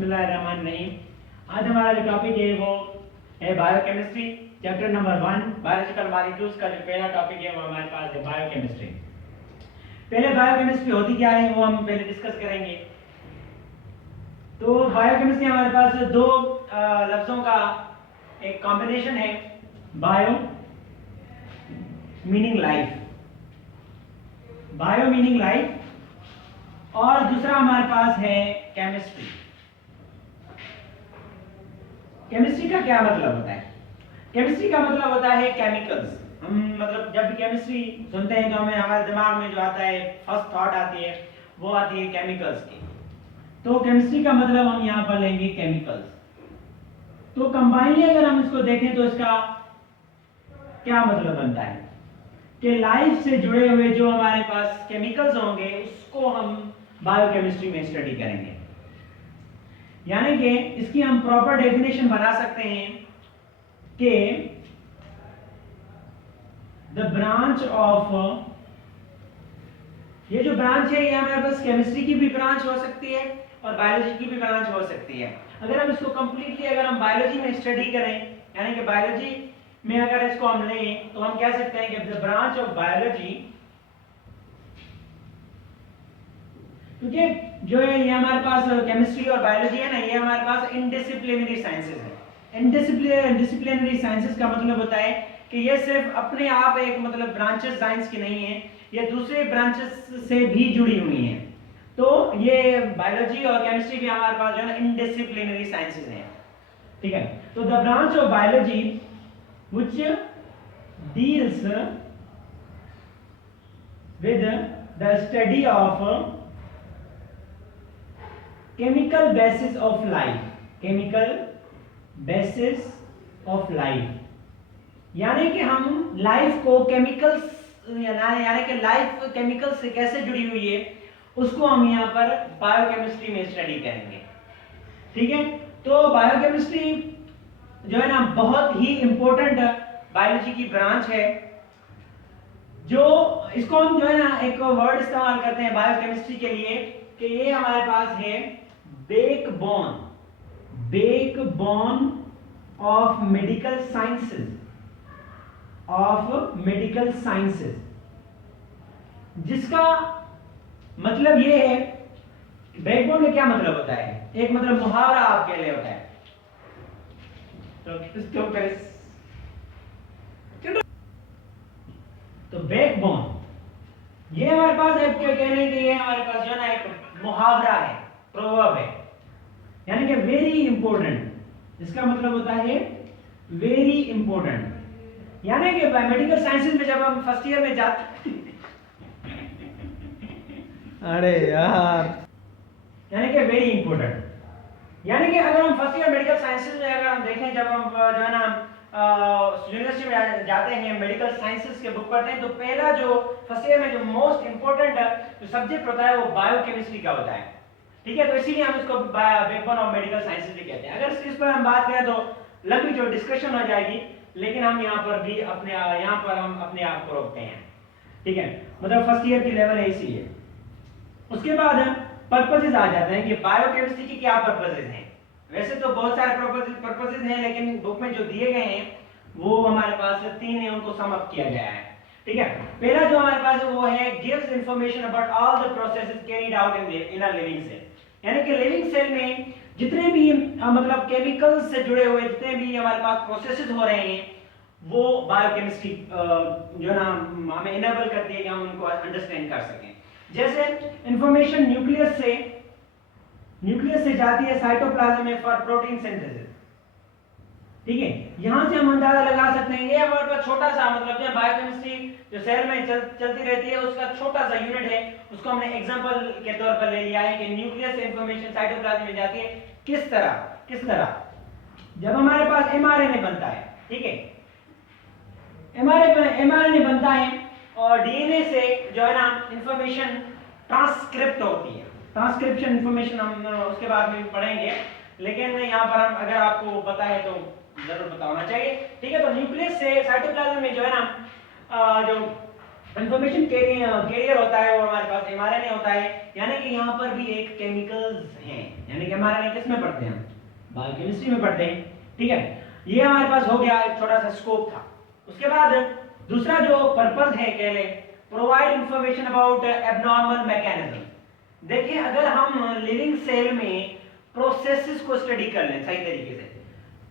बिस्मिल्लाहिर्रहमानिर्रहीम। आज हमारा जो टॉपिक है वो है biochemistry, chapter number 1 biological molecules का जो पहला टॉपिक है वो हमारे पास है बायोकेमिस्ट्री। पहले बायोकेमिस्ट्री होती क्या है वो हम पहले डिस्कस करेंगे। तो बायोकेमिस्ट्री हमारे पास दो लफ्जों का एक कॉम्बिनेशन है, bio meaning life, bio meaning life, और दूसरा हमारे पास है केमिस्ट्री। केमिस्ट्री का क्या मतलब होता है? केमिस्ट्री का मतलब होता है केमिकल्स। हम मतलब जब भी केमिस्ट्री सुनते हैं तो हमें हमारे दिमाग में जो आता है, फर्स्ट थॉट आती है वो आती है केमिकल्स की। तो केमिस्ट्री का मतलब हम यहाँ पर लेंगे केमिकल्स। तो कंबाइनली अगर हम इसको देखें तो इसका क्या मतलब बनता है कि लाइफ से जुड़े हुए जो हमारे पास केमिकल्स होंगे उसको हम बायोकेमिस्ट्री में स्टडी करेंगे। यानी कि इसकी हम प्रॉपर डेफिनेशन बना सकते हैं कि द ब्रांच ऑफ, ये जो ब्रांच है ये हमारे पास केमिस्ट्री की भी ब्रांच हो सकती है और बायोलॉजी की भी ब्रांच हो सकती है। अगर हम इसको कंप्लीटली अगर हम बायोलॉजी में स्टडी करें, यानी कि बायोलॉजी में अगर इसको हम लें तो हम कह सकते हैं कि द ब्रांच ऑफ बायोलॉजी, क्योंकि जो है ये हमारे पास केमिस्ट्री और बायोलॉजी है ना, ये हमारे पास इनडिसिप्लिनरी साइंसेज है। इनडिसिप्लिनरी साइंसेज का मतलब होता है कि ये सिर्फ अपने आप एक मतलब ब्रांचेस साइंस की नहीं है, ये दूसरे ब्रांचेस से भी जुड़ी हुई हैं। तो ये बायोलॉजी और केमिस्ट्री भी हमारे पास जो है ना इनडिसिप्लिनरी साइंसेज हैं, ठीक है। तो the branch of biology which deals with the study of chemical basis of life, chemical basis of life, यानी कि हम लाइफ को केमिकल्स यानी कि लाइफ केमिकल से कैसे जुड़ी हुई है उसको हम यहाँ पर बायोकेमिस्ट्री में स्टडी करेंगे, ठीक है। तो बायोकेमिस्ट्री जो है ना बहुत ही इंपॉर्टेंट बायोलॉजी की ब्रांच है, जो इसको हम जो है ना एक वर्ड इस्तेमाल करते हैं बायोकेमिस्ट्री के लिए कि ये हमारे पास है backbone, backbone of medical sciences, of medical sciences, जिसका मतलब ये है, बैकबोन में क्या मतलब होता है, एक मतलब मुहावरा आपके लिए होता है। तो बैकबोन ये हमारे पास है, क्या कहने के लिए हमारे पास जो है ना एक मुहावरा है, प्रोवर्ब है, यानी कि वेरी इंपॉर्टेंट। इसका मतलब होता है वेरी इंपॉर्टेंट, यानी कि मेडिकल साइंसेज में जब हम फर्स्ट ईयर में जाते अरे यार, यानी कि वेरी इंपॉर्टेंट, यानी कि अगर हम फर्स्ट ईयर मेडिकल साइंसेज में अगर हम देखें, जब हम जो है ना यूनिवर्सिटी में जाते हैं मेडिकल साइंसेज के बुक पढ़ते हैं, तो पहला जो फर्स्ट ईयर में जो मोस्ट इंपॉर्टेंट जो सब्जेक्ट होता है वो बायोकेमिस्ट्री का होता है, ठीक है। तो इसीलिए हम इसको बैकबोन ऑफ मेडिकल साइंसेज भी कहते हैं। अगर इस पर हम बात करें तो लंबी जो डिस्कशन हो जाएगी, लेकिन हम यहाँ पर भी अपने यहाँ पर हम अपने आप को रोकते हैं, ठीक है। मतलब फर्स्ट ईयर की लेवल है इसीलिए। उसके बाद पर्पसेस आ जाते हैं कि बायोकेमिस्ट्री की क्या पर्पसेस हैं। वैसे तो बहुत सारे पर्पसेस हैं, लेकिन बुक में जो दिए गए हैं वो हमारे पास 3 है, उनको सम अप किया गया है, ठीक है। पहला जो हमारे पास है वो है gives information about all the processes carried out in a living cell, यानी कि लिविंग सेल में जितने भी मतलब केमिकल्स से जुड़े हुए जितने भी हमारे पास प्रोसेसेस हो रहे हैं वो बायोकेमिस्ट्री जो ना हमें इनेबल करती है कि हम उनको अंडरस्टैंड कर सकें। जैसे इंफॉर्मेशन न्यूक्लियस से जाती है साइटोप्लाज्म में फॉर प्रोटीन सिंथेसिस, ठीक है। यहां से हम अंदाजा लगा सकते हैं, ये हमारे पास छोटा सा मतलब जो बायोकेमिस्ट्री जो सेल में चलती रहती है उसका छोटा सा यूनिट है, उसको हमने एग्जांपल के तौर पर ले लिया है कि न्यूक्लियस से इंफॉर्मेशन साइटोप्लाज्म में जाती है किस तरह जब हमारे पास एमआरएनए बनता है, ठीक है। एमआरएनए बनता है और डीएनए से जो है ना इंफॉर्मेशन ट्रांसक्रिप्ट होती है, ट्रांसक्रिप्शन इंफॉर्मेशन हम उसके बाद में पढ़ेंगे, लेकिन यहाँ पर हम अगर आपको पता है तो जरूर बताना चाहिए, ठीक है। तो न्यूक्लियस से साइटोप्लाज्म में जो है ना जो इंफॉर्मेशन कैरियर होता है और हमारे पास एमआरएनए होता है, यानी कि यहाँ पर भी एक केमिकल्स हैं, यानी कि एमआरएनए किस में पढ़ते हैं हम, बायोकेमिस्ट्री में पढ़ते हैं, ठीक है। ये हमारे पास हो गया एक छोटा सा स्कोप था। उसके बाद दूसरा जो पर्पस है कह ले, provide information about abnormal mechanism. देखिए अगर हम लिविंग सेल में प्रोसेसेस को स्टडी कर लें सही तरीके से,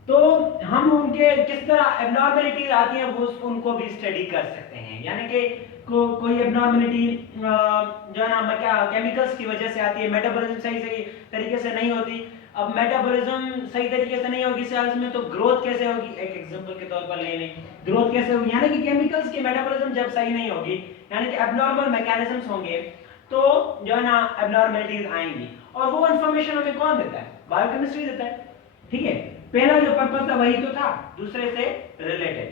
तो हम उनके किस तरह एबनॉर्मलिटीज आती हैं वो उनको भी स्टडी कर सकते हैं। यानी कि कोई एबनॉर्मलिटी जो है ना क्या केमिकल्स की वजह से आती है, मेटाबॉलिज्म सही सही तरीके से नहीं होती। अब मेटाबॉलिज्म सही तरीके से नहीं होगी सेल्स में, तो ग्रोथ कैसे होगी, एक एग्जांपल के तौर पर ले लें, ग्रोथ कैसे होगी, यानी कि केमिकल्स की मेटाबॉलिज्म जब सही नहीं होगी, यानी कि एबनॉर्मल मैकेनिज्म्स होंगे, तो जो है ना एबनॉर्मलिटीज आएंगी। और वो इंफॉर्मेशन हमें कौन देता है, बायोकेमिस्ट्री देता है, ठीक है। पहला जो पर्पस था वही तो था, दूसरे से रिलेटेड,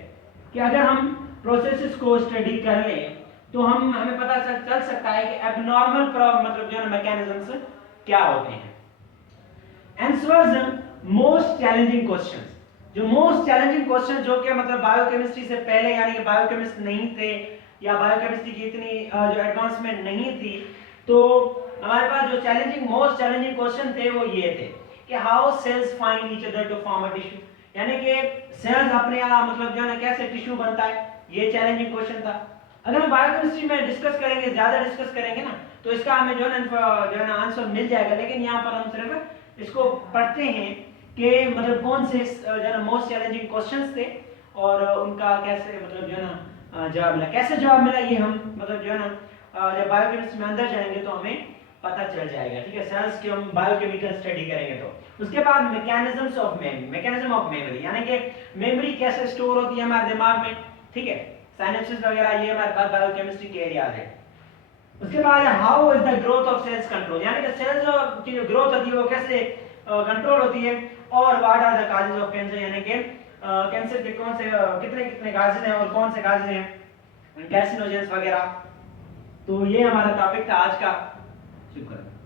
कि अगर हम प्रोसेसेस को स्टडी कर लें तो हमें पता चल सकता है कि एबनॉर्मल मतलब जो है मैकेनिज्म्स क्या होते हैं। आंसर्स मोस्ट चैलेंजिंग क्वेश्चंस, जो मोस्ट चैलेंजिंग क्वेश्चन जो कि मतलब बायोकेमिस्ट्री से पहले, यानी कि बायोकेमिस्ट नहीं थे या बायोकेमिस्ट्री की इतनी जो एडवांसमेंट नहीं थी, तो हमारे पास जो मोस्ट चैलेंजिंग क्वेश्चन थे वो ये थे कि how cells find each other to form a tissue, यानी कि सेल्स अपने यहाँ मतलब जो है ना कैसे टिश्यू बनता है, ये चैलेंजिंग क्वेश्चन था। अगर हम बायोकेमिस्ट्री में डिस्कस करेंगे, ज्यादा डिस्कस करेंगे ना, तो इसका हमें जो है ना आंसर मिल जाएगा, लेकिन यहाँ पर हम सिर्फ इसको पढ़ते हैं कि मतलब कौन से जो है ना मोस्ट चैलेंजिंग क्वेश्चंस थे और उनका कैसे मतलब जो है ना जवाब मिला, कैसे जवाब मिला ये हम मतलब जो है ना जब बायोकेमिस्ट्री में अंदर जाएंगे तो हमें पता चल जाएगा, ठीक है। सेल्स की हम बायोकेमिकल स्टडी करेंगे तो उसके बाद mechanisms of mechanism of memory, यानी कि मेमोरी कैसे स्टोर होती है हमारे दिमाग में, ठीक है। साइनेप्सिस वगैरह ये हमारे पास बायोकेमिस्ट्री के एरियाज है। उसके बाद how is the growth of cells control, यानी कि सेल्स की जो ग्रोथ होती है वो कैसे कंट्रोल होती है। और what are the causes of cancer, यानी कि कैंसर के कौन से कितने कितने कॉजेज हैं और कौन से कॉजेज हैं, कार्सिनोजेंस वगैरह। तो ये हमारा टॉपिक था आज का। शुक्रिया।